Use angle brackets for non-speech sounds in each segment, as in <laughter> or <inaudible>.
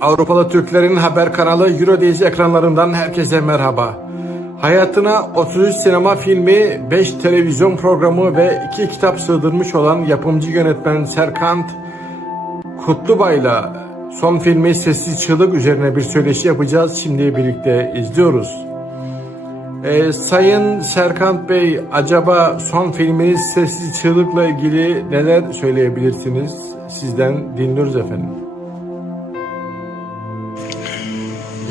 Avrupalı Türklerin haber kanalı Eurodays ekranlarından herkese merhaba. Hayatına 33 sinema filmi, 5 televizyon programı ve 2 kitap sığdırmış olan yapımcı yönetmen Serkant Kutlubay'la son filmi Sessiz Çığlık üzerine bir söyleşi yapacağız. Şimdi birlikte izliyoruz. Ee, Sayın Serkant Bey, acaba son filminiz Sessiz Çığlık'la ilgili neler söyleyebilirsiniz? Sizden dinliyoruz efendim.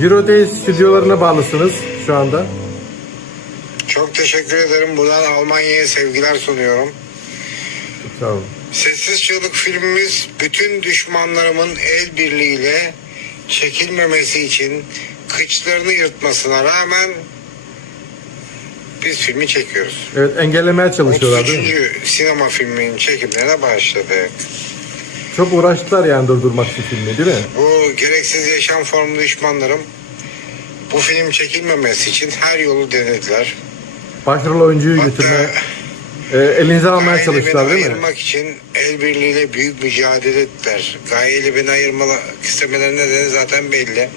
Eurodays stüdyolarına bağlısınız şu anda. Çok teşekkür ederim. Buradan Almanya'ya sevgiler sunuyorum. Sağ olun. Sessiz Çığlık filmimiz bütün düşmanlarımın el birliğiyle çekilmemesi için kıçlarını yırtmasına rağmen biz filmi çekiyoruz. Evet engellemeye çalışıyorlar değil mi? 33. sinema filminin çekimlerine başladık. Çok uğraştılar yani durdurmak için filmi değil mi? Bu gereksiz yaşam formu düşmanlarım bu film çekilmemesi için her yolu denediler. Başrol oyuncuyu Hatta e, elinize almaya çalıştılar değil mi? ayırmak için el birliğiyle büyük mücadele ettiler. Gayeyle beni ayırmak istemelerinin nedeni zaten belli.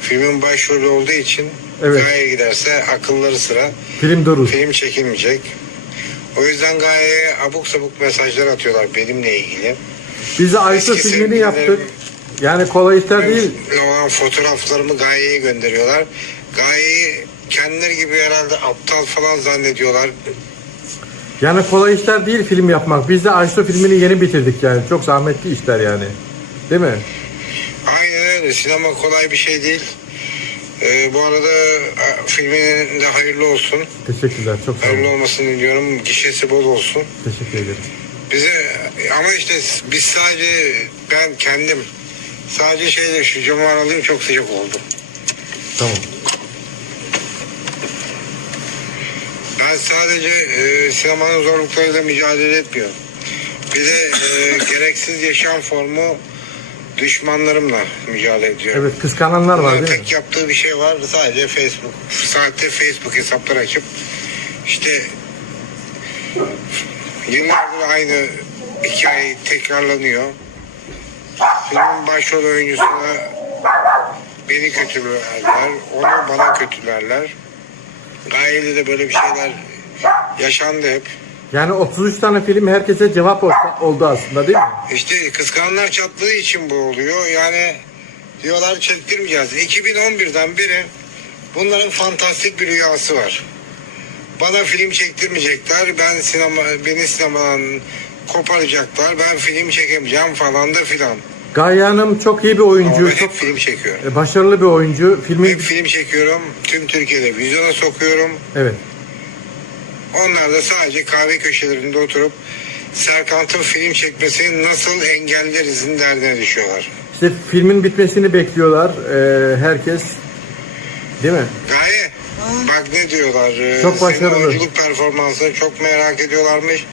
Filmin başrolü olduğu için Evet. Gaye giderse akılları sıra Film durur. film çekilmeyecek. O yüzden Gaye'ye abuk sabuk mesajlar atıyorlar benimle ilgili. Biz Eski filmini yaptık. Yani kolay işler değil. Benimle olan fotoğraflarımı Gaye'ye gönderiyorlar. Gaye'yi kendileri gibi herhalde aptal falan zannediyorlar. Yani kolay işler değil film yapmak. Biz de Ayşe filmini yeni bitirdik yani. Çok zahmetli işler yani. Değil mi? Aynen öyle. Sinema kolay bir şey değil. Ee, bu arada e, filmin de hayırlı olsun. Teşekkürler. Çok sağ Hayırlı olun. olmasını diliyorum. Gişesi bol olsun. Teşekkür ederim. Bize ama işte biz sadece ben kendim sadece şeyle şu camı alayım çok sıcak oldu. Tamam. Ben sadece e, sinemanın zorluklarıyla mücadele etmiyorum. Bir de e, <laughs> gereksiz yaşam formu düşmanlarımla mücadele ediyorum. Evet kıskananlar var Bunların değil mi? tek yaptığı bir şey var. Sadece Facebook. Sahte Facebook hesaplar açıp işte yıllardır aynı hikaye tekrarlanıyor. Filmin başrol oyuncusuna beni kötülerler. Onu bana kötülerler. Gayeli de böyle bir şeyler yaşandı hep. Yani 33 tane film herkese cevap oldu aslında değil mi? İşte kıskananlar çattığı için bu oluyor. Yani diyorlar çektirmeyeceğiz. 2011'den beri bunların fantastik bir rüyası var. Bana film çektirmeyecekler. Ben sinema beni sinemadan koparacaklar. Ben film çekemeyeceğim falan da filan. Gaye Hanım çok iyi bir oyuncu. Çok hep film çekiyorum. e, başarılı bir oyuncu. Filmin Hep film çekiyorum. Tüm Türkiye'de vizyona sokuyorum. evet. Onlar da sadece kahve köşelerinde oturup Serkant'ın film çekmesini nasıl engellerizin derdine düşüyorlar. İşte filmin bitmesini bekliyorlar e, herkes. Değil mi? Gaye bak ne diyorlar. e, Çok senin başarılı. oyunculuk performansını çok merak ediyorlarmış.